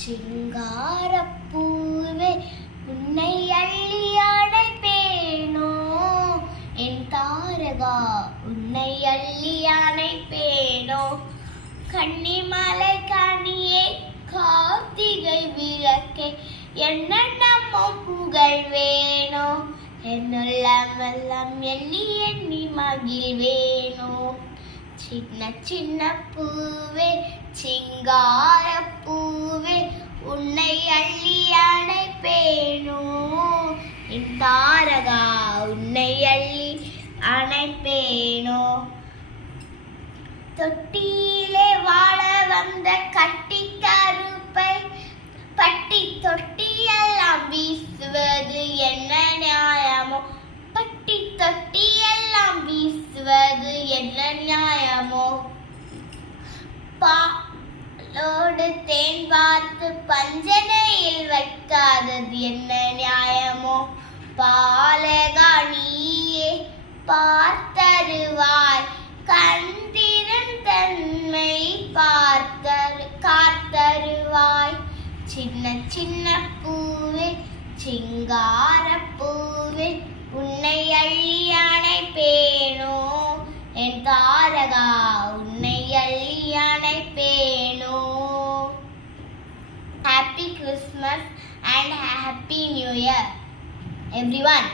சிங்காரப்பூவே உன்னை அள்ளி அணைப்பேனோ, என் தாரகா உன்னை அள்ளி அணைப்பேனோ. கன்னிமலை கனியே கார்த்திகை விளக்கே என்னென்னமோ புகழ்வேனோ, என்னுள்ளமெல்லாம் எண்ணி எண்ணி மகிழ்வேனோ. சின்ன சின்ன பூவே சிங்கார பூவே உன்னை அள்ளி அணைப்பேனோ, என் தாரகா உன்னை அள்ளி அணைப்பேனோ. தொட்டியிலே வாழ வந்த கட்டி கருப்பை பட்டி தொட்டியெல்லாம் வீசுவது என்ன நியாயமோ, பட்டி தொட்டியெல்லாம் வீசுவது என்ன நியாயமோ. பாலோடு தேன் பார்த்து பஞ்சனையில் வைக்காதது என்ன நியாயமோ. பாலகா நீயே பார்த்தருவாய், கந்திரன் தன்மை காத்தருவாய். சின்ன சின்ன பூவே சிங்கார பூவே உன்னை அள்ளி அணைப்பேனோ, என் தாரகா உன்னை அள்ளி அணைப்பேனோ. Happy Christmas and Happy New Year everyone.